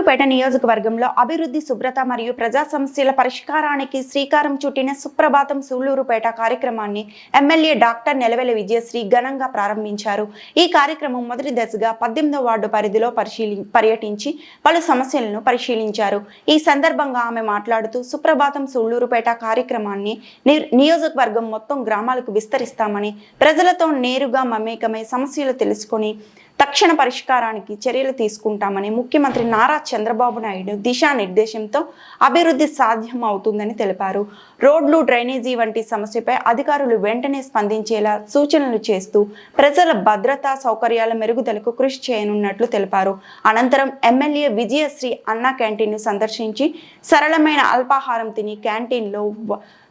సూళ్ళూరుపేట నియోజకవర్గంలో అభివృద్ధి శుభ్రత మరియు ప్రజా సమస్యల పరిష్కారానికి శ్రీకారం చుట్టిన సుప్రభాతం సూళ్ళూరుపేట కార్యక్రమాన్ని ఎమ్మెల్యే డాక్టర్ నెలవెల విజయశ్రీ ఘనంగా ప్రారంభించారు. ఈ కార్యక్రమం మొదటి దశగా పద్దెనిమిదో వార్డు పరిధిలో పరిశీలి పర్యటించి పలు సమస్యలను పరిశీలించారు. ఈ సందర్భంగా ఆమె మాట్లాడుతూ సుప్రభాతం సూళ్ళూరుపేట కార్యక్రమాన్ని ని- నియోజకవర్గం మొత్తం గ్రామాలకు విస్తరిస్తామని ప్రజలతో నేరుగా మమేకమై సమస్యలు తెలుసుకొని తక్షణ పరిష్కారానికి చర్యలు తీసుకుంటామని ముఖ్యమంత్రి నారా చంద్రబాబు నాయుడు దిశానిర్దేశంతో అభివృద్ధి సాధ్యం అవుతుందని తెలిపారు. రోడ్లు డ్రైనేజీ వంటి సమస్యపై అధికారులు వెంటనే స్పందించేలా సూచనలు చేస్తూ ప్రజల భద్రతా సౌకర్యాల మెరుగుదలకు కృషి చేయనున్నట్లు తెలిపారు. అనంతరం ఎమ్మెల్యే విజయశ్రీ అన్నా క్యాంటీన్ను సందర్శించి సరళమైన అల్పాహారం తిని క్యాంటీన్లో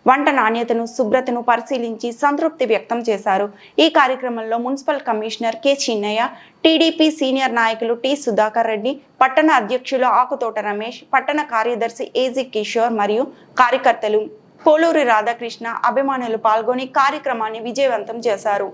వంట నాణ్యతను శుభ్రతను పరిశీలించి సంతృప్తి వ్యక్తం చేశారు. ఈ కార్యక్రమంలో municipal commissioner K Chinnaiah TDP senior నాయకులు టి సుధాకర్ రెడ్డి పట్టణ అధ్యక్షులు ఆకుతోట రమేష్ పట్టణ కార్యదర్శి ఏజీ కిషోర్ మరియు కార్యకర్తలు పోలూరి రాధాకృష్ణ అభిమానులు పాల్గొని కార్యక్రమాన్ని విజయవంతం చేశారు.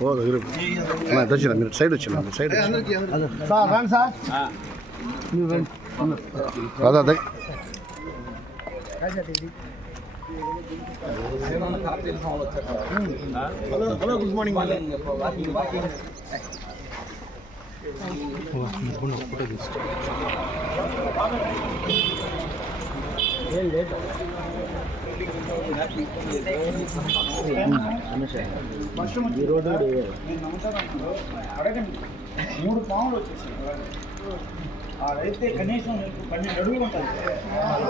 పెట్టాము రోడ్ అయితే పెట్టాము అది స్టార్ట్ చేస్తాము కౌన్సిల్లో ఓ దగ్గర వచ్చిన మీరు సైడ్ వచ్చిన మీరు సైడ్ రాదా దగ్గర మూడు పాములు వచ్చేసాయి అదైతే కనీసం పన్నెండు అడుగులు ఉంటుంది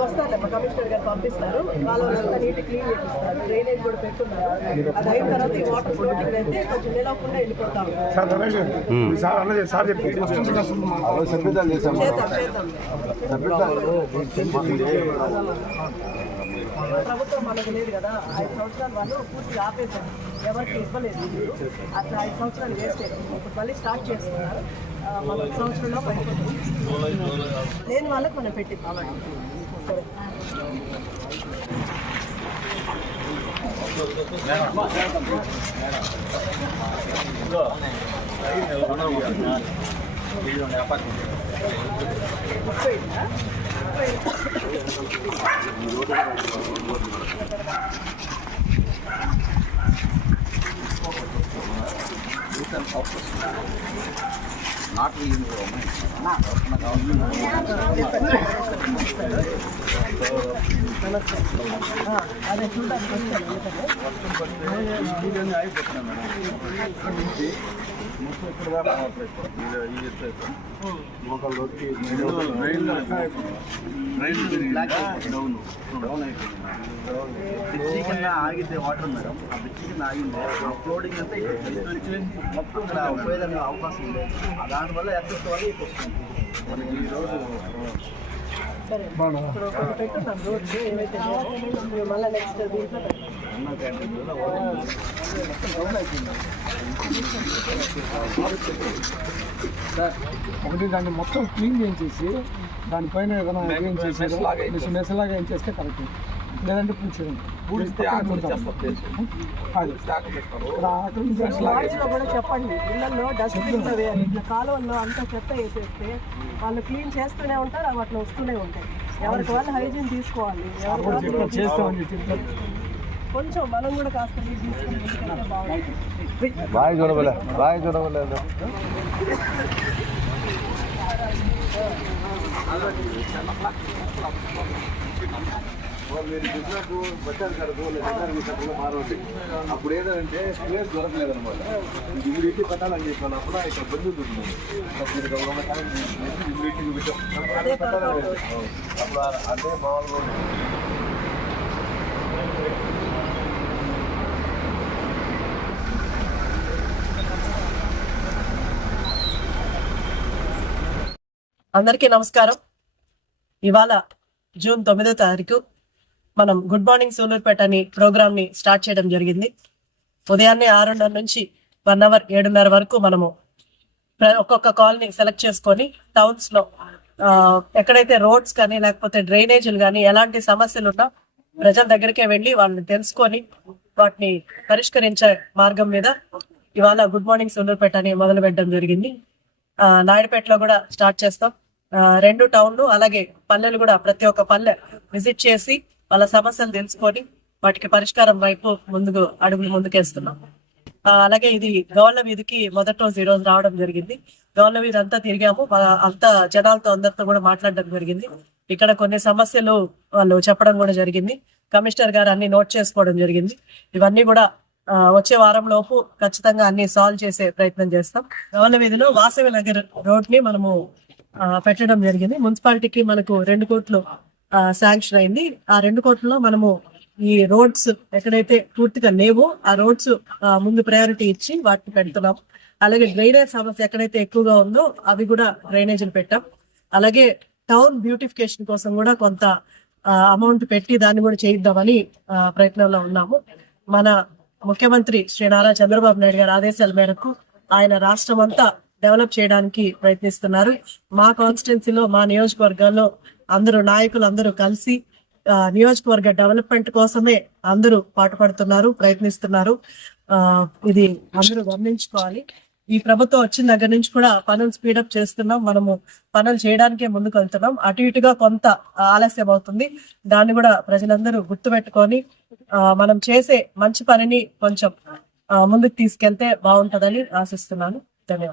వస్తారు మా కమిషనర్ గారు పంపిస్తారు. కాలువలంతా నీట్ క్లీన్ చేపిస్తారు. డ్రైనేజ్ కూడా పెట్టున్నారు అది అయిన తర్వాత ఈ వాటర్ ఫ్లోటింగ్ అయితే కొంచెం నిలవకుండా వెళ్ళిపోతాం సార్ రమేష్ గారు సార్ అన్నది సార్ చెప్పి. చేద్దాం చేద్దాం. ప్రభుత్వం మనకు లేదు కదా. ఐదు సంవత్సరాలు వాళ్ళు పూర్తిగా ఆపేశారు. ఎవరికి ఇవ్వలేదు. అట్లా ఐదు సంవత్సరాలు వేస్ట్ అయ్యారు. ఇప్పుడు మళ్ళీ స్టార్ట్ చేస్తున్నారు. మన సంవత్సరంలో పడిపోతుంది లేని వాళ్ళకి మనం పెట్టి సరే. ఆ, అదే చూడడానికి వస్తాను ఎందుకంటే బ్రిడ్జి కింద ఆగితే వాటర్ మేడం. ఆ బ్రిడ్జి కింద ఆగింది. ఫ్లోటింగ్ అంతా మొత్తం ఇక్కడ ఉపయోగంగా అవకాశం ఉంది దానివల్ల ఎఫెక్ట్ వల్ల వస్తుంది. మనకి రోజు ఇప్పుడు ఒకటి లేవో, మళ్ళీ నెక్స్ట్ దీంట్లో ఒకటి దాన్ని మొత్తం క్లీన్ చేయించేసి దానిపైన ఏదైనా ఏం చేసేది మెసలాగా ఏం చేస్తే కరెక్ట్ లేదంటే పూడ్చేయండి. పూడిస్తే కూడా చెప్పండి. ఇళ్ళలో డస్ట్బిన్ వేయాలి ఇట్లా కాలువల్లో అంతా చెత్త వేసేస్తే వాళ్ళు క్లీన్ చేస్తూనే ఉంటారు అవి అట్లా వస్తూనే ఉంటాయి. ఎవరికి వాళ్ళు హైజీన్ తీసుకోవాలి. ఎవరికి చేస్తామని కొంచెం మనం కూడా కాస్త బాయ్ చూడవలే చూడవలే మీరు చెప్పినట్టు బట్టారు కడకు లేదా మారవండి అప్పుడు ఏంటంటే ప్లేస్ దొరకలేదు అనమాట ఇప్పుడు ఇంటి కట్టాలని చెప్పాను అప్పుడు ఇక్కడ బంధు ఉంటుంది మీరు ఒక టైం ఇప్పుడు ఇంటికి పెట్టాం అప్పుడు అంటే మామూలుగా అందరికీ నమస్కారం. ఇవాళ జూన్ తొమ్మిదో తారీఖు మనం గుడ్ మార్నింగ్ సూలూరుపేట అని ప్రోగ్రామ్ని స్టార్ట్ చేయడం జరిగింది. ఉదయాన్నే ఆరున్నర నుంచి వన్ అవర్ ఏడున్నర వరకు మనము ప్ర- ఒక్కొక్క కాలనీ సెలెక్ట్ చేసుకొని టౌన్స్లో ఎక్కడైతే రోడ్స్ కానీ లేకపోతే డ్రైనేజీలు కానీ ఎలాంటి సమస్యలు ఉన్నా ప్రజల దగ్గరికే వెళ్ళి వాళ్ళని తెలుసుకొని వాటిని పరిష్కరించే మార్గం మీద ఇవాళ గుడ్ మార్నింగ్ సుందరపేట అని మొదలు పెట్టడం జరిగింది నాయుడుపేటలో కూడా స్టార్ట్ చేస్తాం. రెండు టౌన్లు అలాగే పల్లెలు కూడా ప్రతి ఒక్క పల్లె విజిట్ చేసి వాళ్ళ సమస్యలు తెలుసుకొని వాటికి పరిష్కారం వైపు ముందుకు అడుగులు ముందుకేస్తున్నాం. అలాగే ఇది గౌళ్ళ వీధికి మొదటి రోజు ఈ రోజు రావడం జరిగింది. గౌళ్ళ వీధి అంతా తిరిగాము. అంత అంతా జనాలతో అందరితో కూడా మాట్లాడడం జరిగింది. ఇక్కడ కొన్ని సమస్యలు వాళ్ళు చెప్పడం కూడా జరిగింది. కమిషనర్ గారు అన్ని నోట్ చేసుకోవడం జరిగింది. ఇవన్నీ కూడా వచ్చే వారం లోపు ఖచ్చితంగా అన్ని సాల్వ్ చేసే ప్రయత్నం చేస్తాం. గౌళ్ళ వీధిలో వాసవి నగర్ రోడ్ని మనము పెట్టడం జరిగింది. మున్సిపాలిటీకి మనకు రెండు కోట్లు శాంక్షన్ అయింది. ఆ రెండు కోట్లలో మనము ఈ రోడ్స్ ఎక్కడైతే పూర్తిగా లేవో ఆ రోడ్స్ ముందు ప్రయారిటీ ఇచ్చి వాటిని పెడుతున్నాం అలాగే డ్రైనేజ్ సమస్య ఎక్కడైతే ఎక్కువగా ఉందో అవి కూడా డ్రైనేజీలు పెట్టాం. అలాగే టౌన్ బ్యూటిఫికేషన్ కోసం కూడా కొంత అమౌంట్ పెట్టి దాన్ని కూడా చేయిద్దామని ప్రయత్నంలో ఉన్నాము. మన ముఖ్యమంత్రి శ్రీ నారా చంద్రబాబు నాయుడు గారి ఆదేశాల మేరకు ఆయన రాష్ట్రం అంతా డెవలప్ చేయడానికి ప్రయత్నిస్తున్నారు. మా కాన్స్టిట్యున్సీలో మా నియోజకవర్గాల్లో అందరూ నాయకులు అందరూ కలిసి ఆ, నియోజకవర్గ డెవలప్మెంట్ కోసమే అందరూ పాటుపడుతున్నారు ప్రయత్నిస్తున్నారు. ఆ, ఇది అందరూ గమనించుకోవాలి. ఈ ప్రభుత్వం వచ్చిన దగ్గర నుంచి కూడా పనులు స్పీడప్ చేస్తున్నాం. మనము పనులు చేయడానికే ముందుకు వెళ్తున్నాం. అటు ఇటుగా కొంత ఆలస్యం అవుతుంది. దాన్ని కూడా ప్రజలందరూ గుర్తుపెట్టుకొని పెట్టుకొని మనం చేసే మంచి పనిని కొంచెం ముందుకు తీసుకెళ్తే బాగుంటుందని ఆశిస్తున్నాను. ధన్యవాదాలు.